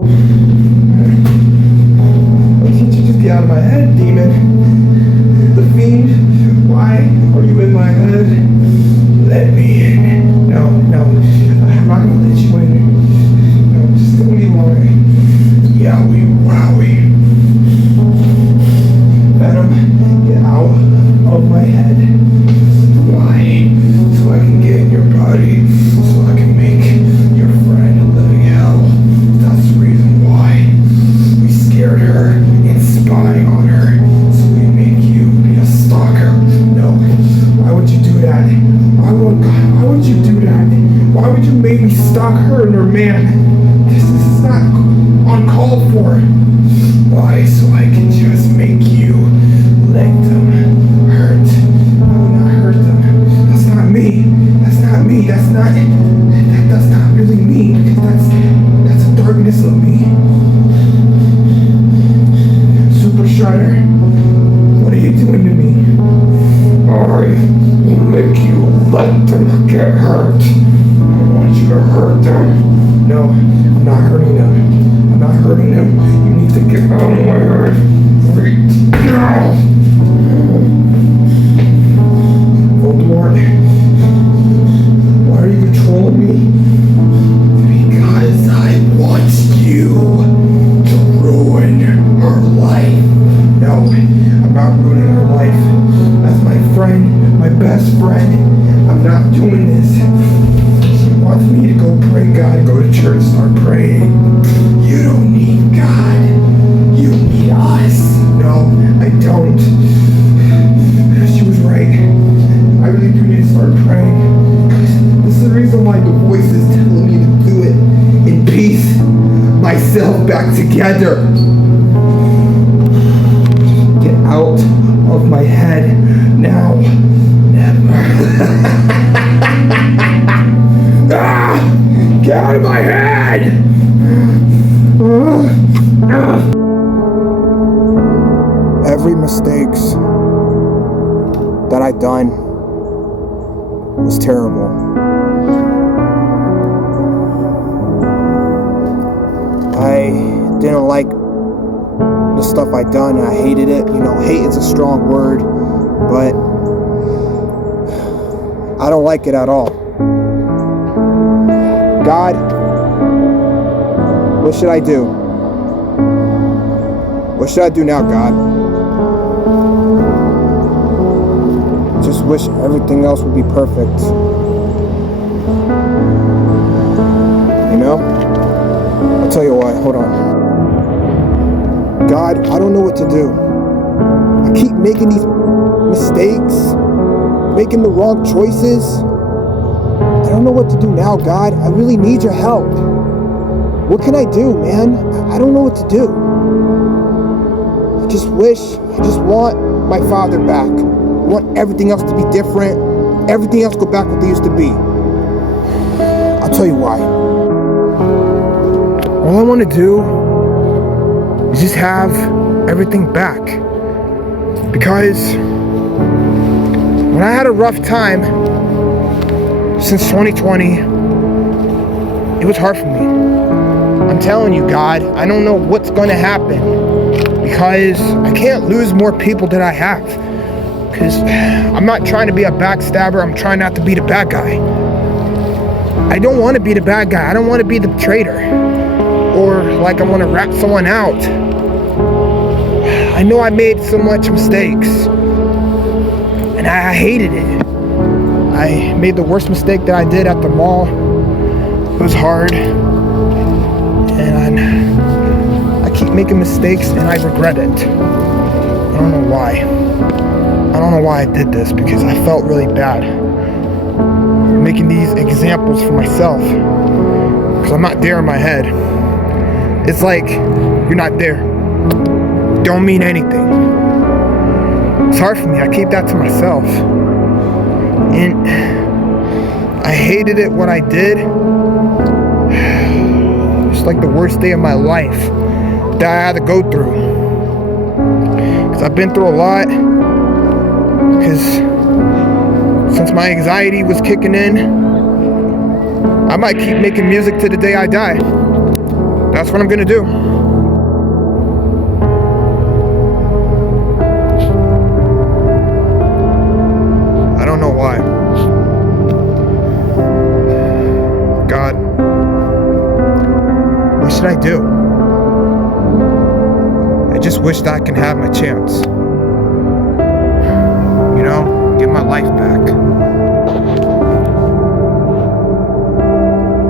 Why can't you just get out of my head, demon? The fiend, why are you in my head? Let me in. No, I'm not gonna let you in. No, just tell me why. Yowie, wowie. Venom, get out of my head. Why? So I can get in your body, so I can make your friend a living hell. That's the reason why. We scared her and spying on her, so we make you be a stalker. No, why would you do that? Why would you do that? Why would you make me stalk her and her man? This is not uncalled for. Why? So I can just make you let them hurt. I will not hurt them. That's not me. That's not me. That's not really me, because that's the darkness of me. Super Shredder, what are you doing to me? I will make you let them get hurt. I want you to hurt them. No, I'm not hurting them. I'm not hurting them. You need to get out of my head. Right now. Voldemort, why are you controlling me? Because I want you to ruin her life. No, I'm not ruining her life. That's my friend, my best friend. I'm not doing this. She wants me to go pray God, go to church, start praying. You don't need God. You need us. No, I don't. She was right. I really do need to start praying. This is the reason why the voice is telling me to do it in peace. Myself back together. Get out of my head now. Never. Get out of my head! Every mistakes that I done was terrible. I didn't like the stuff I done, and I hated it. Hate is a strong word, but I don't like it at all. God, what should I do? What should I do now, God? Just wish everything else would be perfect. I'll tell you what, hold on. God, I don't know what to do. I keep making these mistakes, making the wrong choices. I don't know what to do now, God. I really need your help. What can I do, man? I don't know what to do. I just want my father back. I want everything else to be different. Everything else go back what they used to be. I'll tell you why. All I want to do is just have everything back. Because when I had a rough time since 2020, it was hard for me. I'm telling you, God, I don't know what's going to happen, because I can't lose more people than I have. Because I'm not trying to be a backstabber. I'm trying not to be the bad guy. I don't want to be the bad guy. I don't want to be the traitor, or like I want to rat someone out. I know I made so much mistakes, and I hated it. I made the worst mistake that I did at the mall. It was hard, and I keep making mistakes, and I regret it. I don't know why. I don't know why I did this, because I felt really bad making these examples for myself, because I'm not there in my head. It's like, you're not there. Don't mean anything. It's hard for me. I keep that to myself. And I hated it what I did. It's like the worst day of my life that I had to go through. Because I've been through a lot. Because since my anxiety was kicking in, I might keep making music to the day I die. that's what I'm gonna do. I don't know why. God, what should I do? I just wish that I can have my chance. You know, get my life back.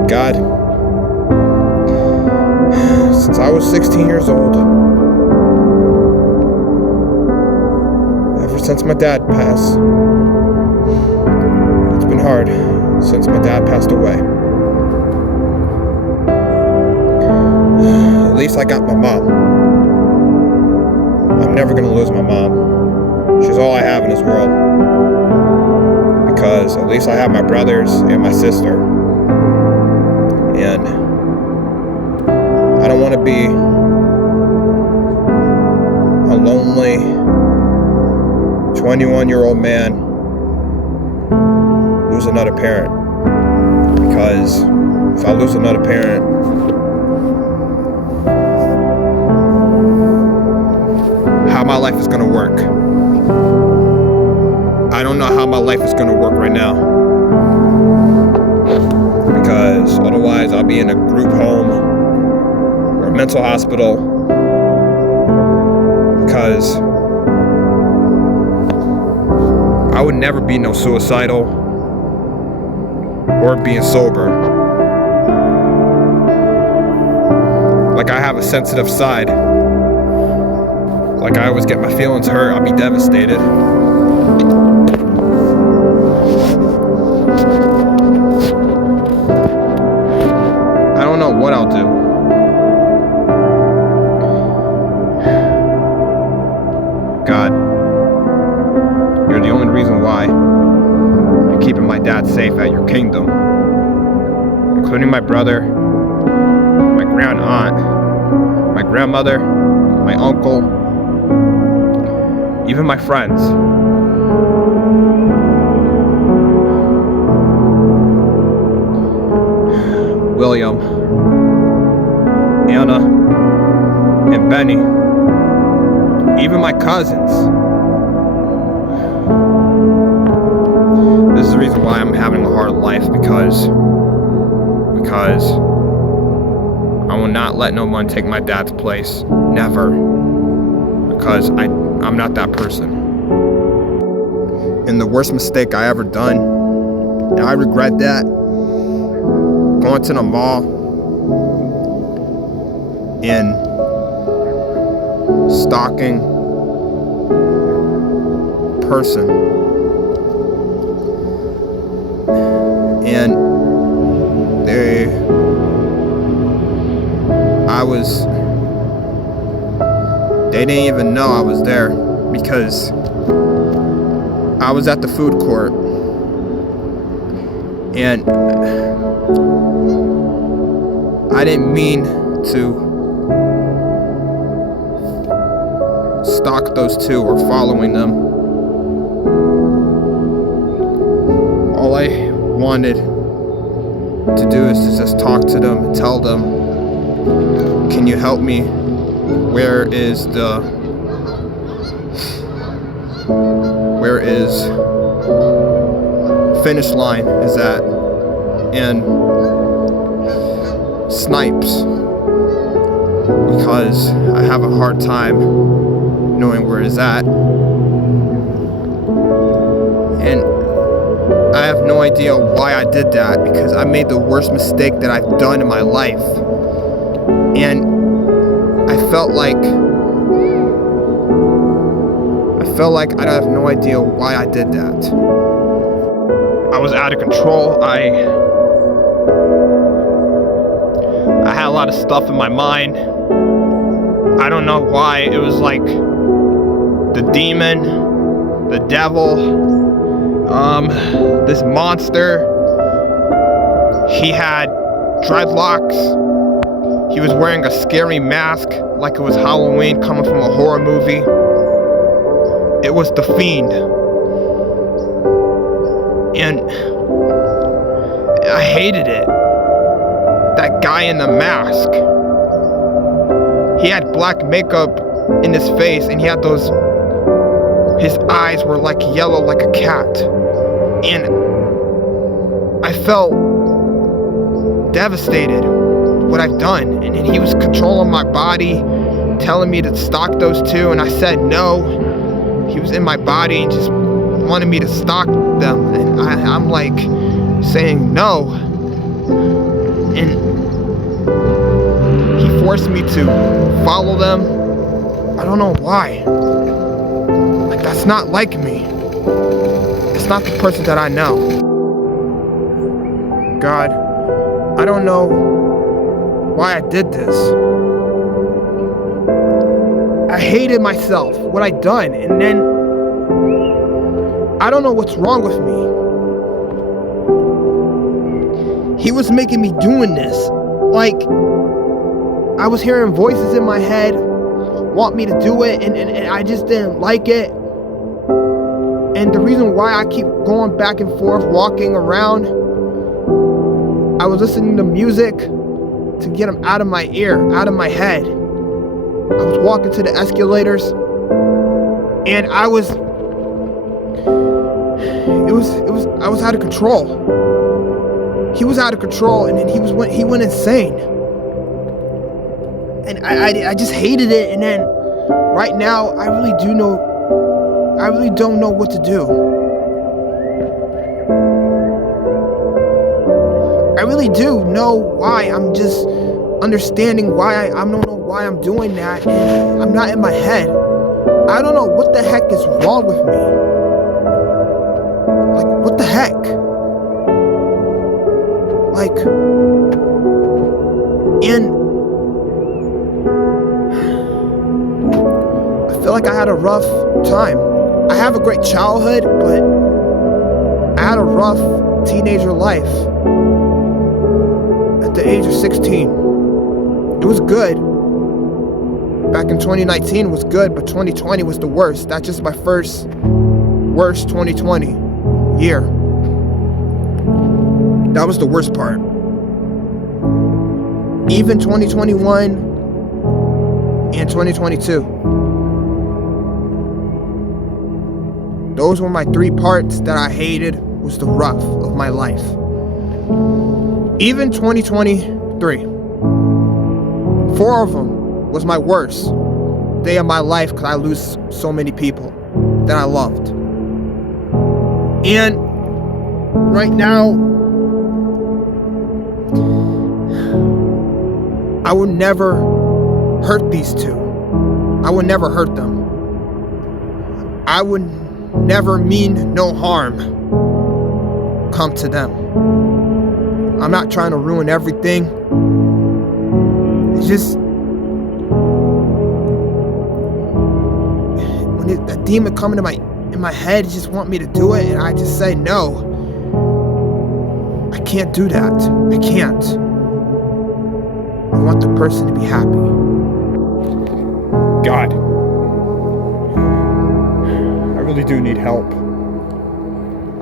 God, since I was 16 years old, ever since my dad passed, it's been hard since my dad passed away. At least I got my mom. I'm never gonna lose my mom. She's all I have in this world. Because at least I have my brothers and my sister. And I don't want to be a lonely 21-year-old man lose another parent. Because if I lose another parent, how my life is going to work. I don't know how my life is going to work right now. Because otherwise I'll be in a group home or a mental hospital. Because I would never be no suicidal or being sober. Like, I have a sensitive side. Like, I always get my feelings hurt, I'll be devastated. I don't know what I'll do. God, you're the only reason why you're keeping my dad safe at your kingdom. Including my brother, my grand aunt, my grandmother, my uncle, even my friends. William, Anna, and Benny, even my cousins. This is the reason why I'm having a hard life, because I will not let no one take my dad's place. Never. Because I'm not that person. And the worst mistake I ever done, and I regret that, going to the mall and stalking a person. And they didn't even know I was there, because I was at the food court and I didn't mean to stalk those two or following them. All I wanted to do is to just talk to them and tell them, can you help me? Where is finish line is at? And Snipes, because I have a hard time knowing where it's at. And I have no idea why I did that, because I made the worst mistake that I've done in my life. And I felt like I have no idea why I did that. I was out of control. I had a lot of stuff in my mind. I don't know why. It was like the demon, the devil, this monster. He had dreadlocks. He was wearing a scary mask like it was Halloween coming from a horror movie. It was the Fiend. And I hated it. That guy in the mask. He had black makeup in his face, and he had his eyes were like yellow like a cat. And I felt devastated what I've done. And he was controlling my body, telling me to stalk those two, and I said no. He was in my body and just wanted me to stalk them, and I'm like saying no. And he forced me to follow them. I don't know why. Like, that's not like me. It's not the person that I know. God, I don't know why I did this. I hated myself, what I'd done, and then I don't know what's wrong with me. He was making me doing this. Like, I was hearing voices in my head want me to do it, and I just didn't like it. And the reason why I keep going back and forth, walking around, I was listening to music to get them out of my ear, out of my head. I was walking to the escalators, and I was out of control. He was out of control, and then he went insane. And I just hated it. And then right now, I really don't know what to do. I really do know why. I'm just understanding why I don't know why I'm doing that, and I'm not in my head. I don't know what the heck is wrong with me. Like, what the heck? Like, and I feel like I had a rough time. I have a great childhood, but I had a rough teenager life. At the age of 16. It was good. Back in 2019 was good, but 2020 was the worst. That's just my first worst 2020 year. That was the worst part. Even 2021 and 2022. Those were my three parts that I hated, was the rough of my life. Even 2023. 4 of them was my worst day of my life because I lose so many people that I loved. And right now, I would never hurt these two. I would never hurt them. I would never mean no harm come to them. I'm not trying to ruin everything. It's just when that demon come into in my head, it just want me to do it, and I just say no. I can't do that. I can't. I want the person to be happy. God, I really do need help.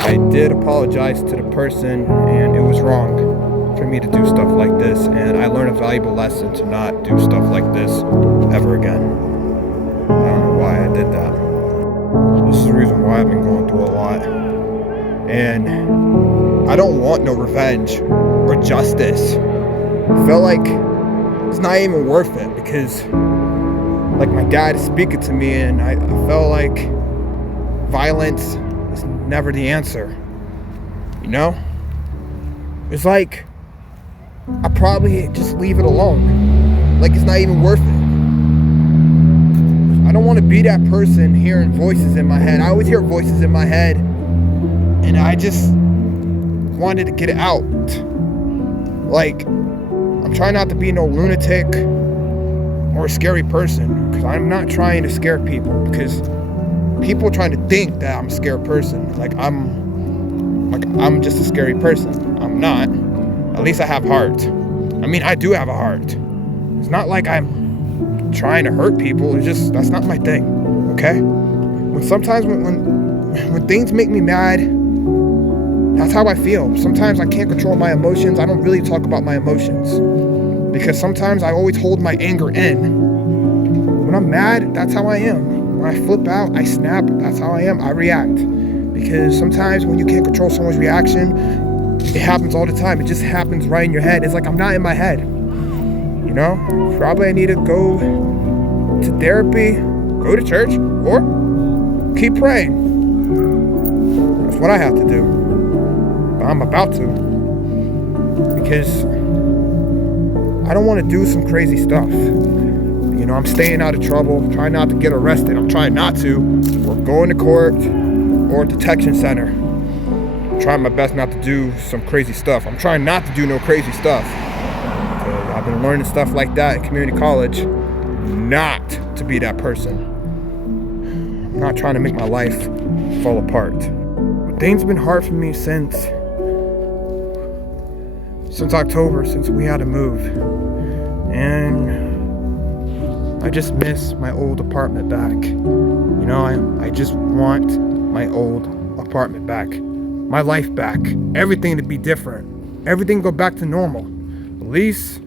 I did apologize to the person, and it was wrong for me to do stuff like this, and I learned a valuable lesson to not do stuff like this ever again. I don't know why I did that. This is the reason why I've been going through a lot, and I don't want no revenge or justice. I feel like it's not even worth it, because like my dad is speaking to me, and I felt like violence is never the answer. You know? It's like I probably just leave it alone. Like, it's not even worth it. I don't want to be that person hearing voices in my head. I always hear voices in my head, and I just wanted to get it out. Like, I'm trying not to be no lunatic or a scary person, because I'm not trying to scare people, because people are trying to think that I'm a scared person. Like I'm just a scary person. I'm not. At least I have heart. I mean, I do have a heart. It's not like I'm trying to hurt people. It's just, that's not my thing. Okay? Sometimes when things make me mad, that's how I feel. Sometimes I can't control my emotions. I don't really talk about my emotions, because sometimes I always hold my anger in. When I'm mad, that's how I am. When I flip out, I snap, that's how I am. I react. Because sometimes when you can't control someone's reaction, it happens all the time. It just happens right in your head. It's like I'm not in my head. You know? Probably I need to go to therapy, go to church, or keep praying. That's what I have to do. But I'm about to. Because I don't want to do some crazy stuff. You know, I'm staying out of trouble, trying not to get arrested. I'm trying not to, or going to court, or detection center. I'm trying my best not to do some crazy stuff. I'm trying not to do no crazy stuff. I've been learning stuff like that in community college, not to be that person. I'm not trying to make my life fall apart. But things have been hard for me since October, since we had to move. And I just miss my old apartment back. You know, I just want my old apartment back. My life back. Everything to be different. Everything go back to normal. At least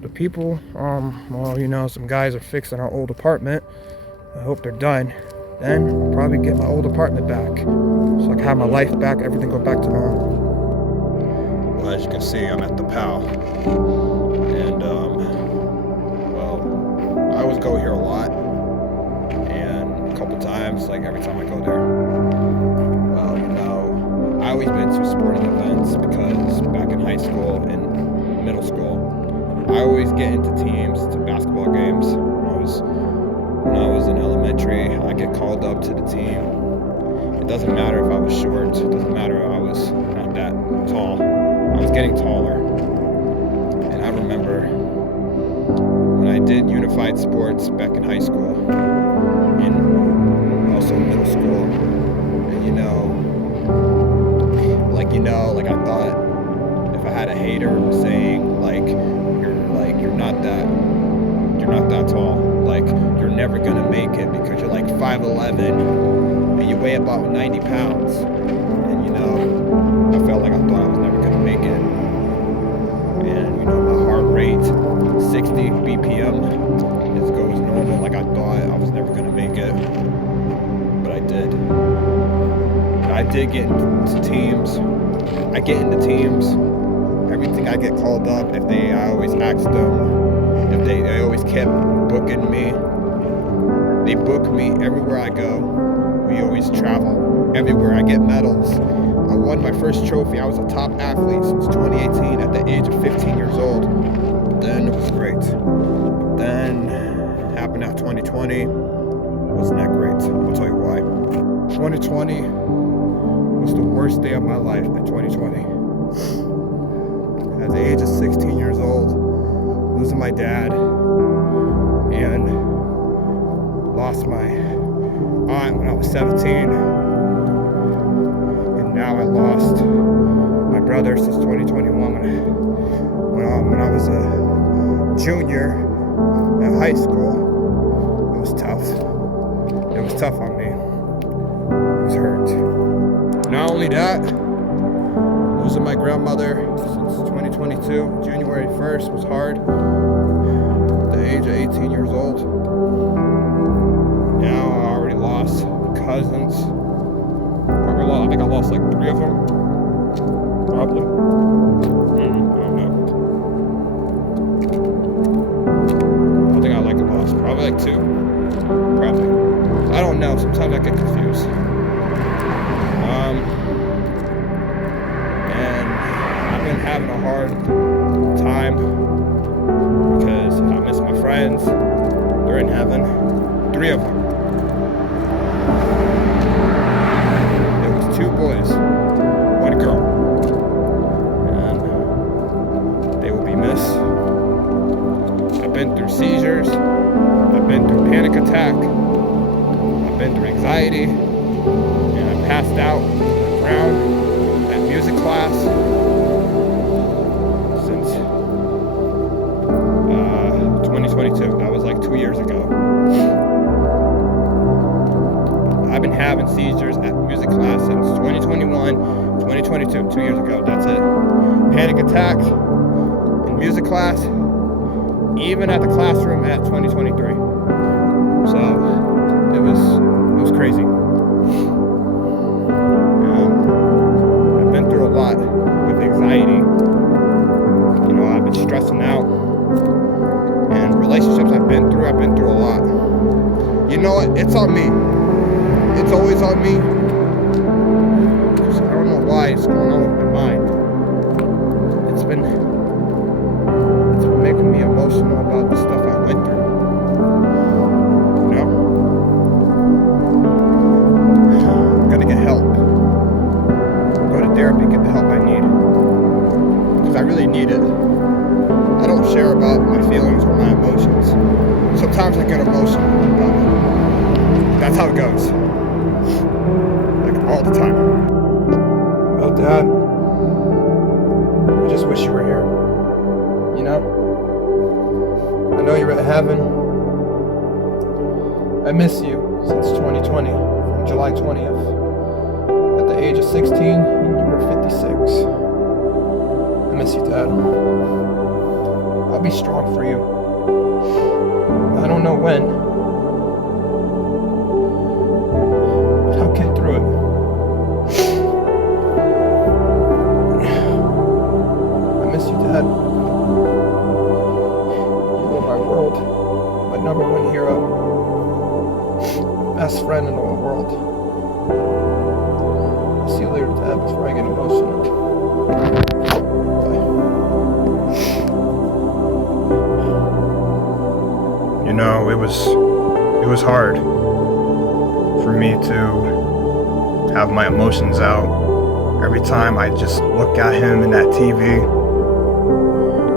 the people, well, you know, some guys are fixing our old apartment. I hope they're done. Then I'll probably get my old apartment back. So I can have my life back, everything go back to normal. Well, as you can see, I'm at the PAL. And, well, I always go here a lot. And a couple times, like every time I go there. Well, you know, I always been to sporting events because back in high school and middle school, I always get into teams, to basketball games. When I was in elementary, I get called up to the team. It doesn't matter if I was short, it doesn't matter if I was not that tall. I was getting taller. And I remember when I did unified sports back in high school and also middle school, and like I thought if I had a hater saying you're not that tall, like you're never gonna make it because you're like 5'11" and you weigh about 90 pounds, and you know, I felt like I thought I was never gonna make it. And you know, my heart rate 60 BPM is goes normal, like I thought I was never gonna make it, but I did. I did get into teams. I get into teams. Everything I get called up, I always asked them. If they always kept booking me. They book me everywhere I go. We always travel. Everywhere I get medals. I won my first trophy. I was a top athlete since 2018 at the age of 15 years old. But then it was great. But then happened at 2020. Wasn't that great. I'll tell you why. 2020 was the worst day of my life in 2020. At the age of 16 years old, losing my dad, and lost my aunt when I was 17, and now I lost my brother since 2021 when I was a junior at high school. It was tough. It was tough on me. It was hurt. Not only that, losing my grandmother since 2022, January 1st, was hard. At the age of 18 years old. Now I already lost cousins. I think I lost like 3 of them. Probably. I don't know. I think I lost probably like 2. Probably. I don't know. Sometimes I get confused. Having a hard time because I miss my friends. They're in heaven. 3 of them. It was 2 boys, 1 girl, and they will be missed. I've been through seizures. I've been through panic attack. I've been through anxiety, and I passed out on the ground at music class. 2022. That was like 2 years ago. I've been having seizures at music class since 2021, 2022, 2 years ago. That's it. Panic attacks in music class even at the classroom at 2023. So it was crazy. I've been through a lot with anxiety. I've been stressing out, and relationships I've been through a lot. You know what? It's on me. It's always on me. I don't know why it's going on with my mind. It's been making me emotional about the stuff I went through. I'm gonna get help. Go to therapy, get the help I need. Because I really need it. I don't share about my feelings or my emotions. Sometimes I get emotional about it. That's how it goes. Like all the time. Well, Dad, I just wish you were here. I know you're at heaven. I miss you since 2020, from July 20th. At the age of 16, and you were 56. I miss you, Dad. I'll be strong for you. I don't know when, but I'll get through it. I miss you, Dad. You were my world, my number one hero, best friend in the whole world. I'll see you later, Dad, before I get emotional. It was hard for me to have my emotions out. Every time I just look at him in that TV,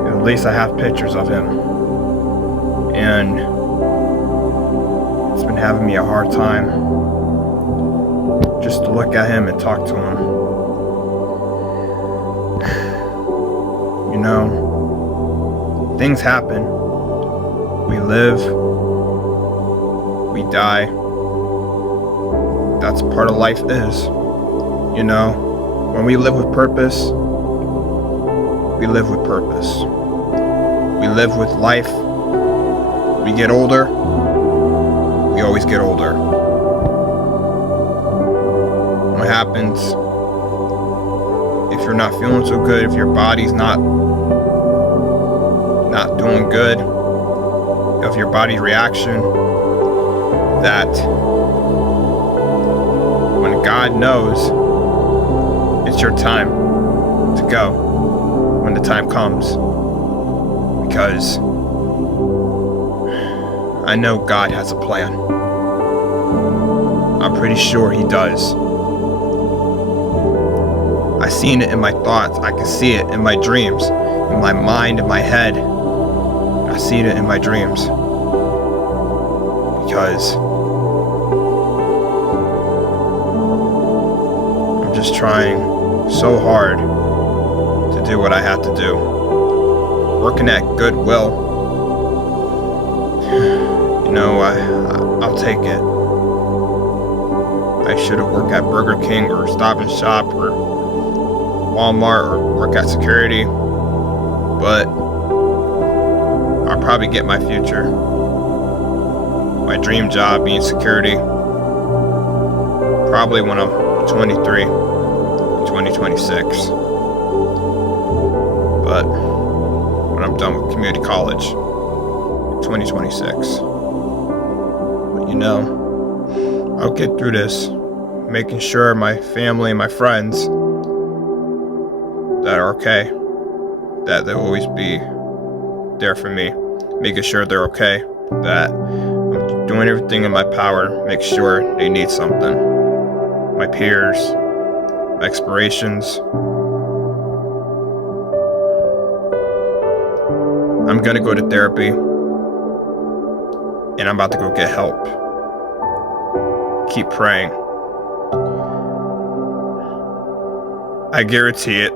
at least I have pictures of him. And it's been having me a hard time just to look at him and talk to him. Things happen. We live, we die. That's part of life is. When we live with purpose, we live with purpose. We live with life. We get older, we always get older. What happens if you're not feeling so good, if your body's not doing good, of your body's reaction, that when God knows it's your time to go, when the time comes, because I know God has a plan. I'm pretty sure He does. I seen it in my thoughts. I can see it in my dreams, in my mind, in my head. I seen it in my dreams. Because I'm just trying so hard to do what I have to do. Working at Goodwill. I'll take it. I should have worked at Burger King or Stop and Shop or Walmart or work at security, but I'll probably get my future. My dream job being security, probably when I'm 23, 2026. But when I'm done with community college, 2026. But I'll get through this, making sure my family and my friends that are okay, that they'll always be there for me, making sure they're okay, that I'm doing everything in my power to make sure they need something. My peers, my expirations. I'm gonna go to therapy, and I'm about to go get help. Keep praying. I guarantee it.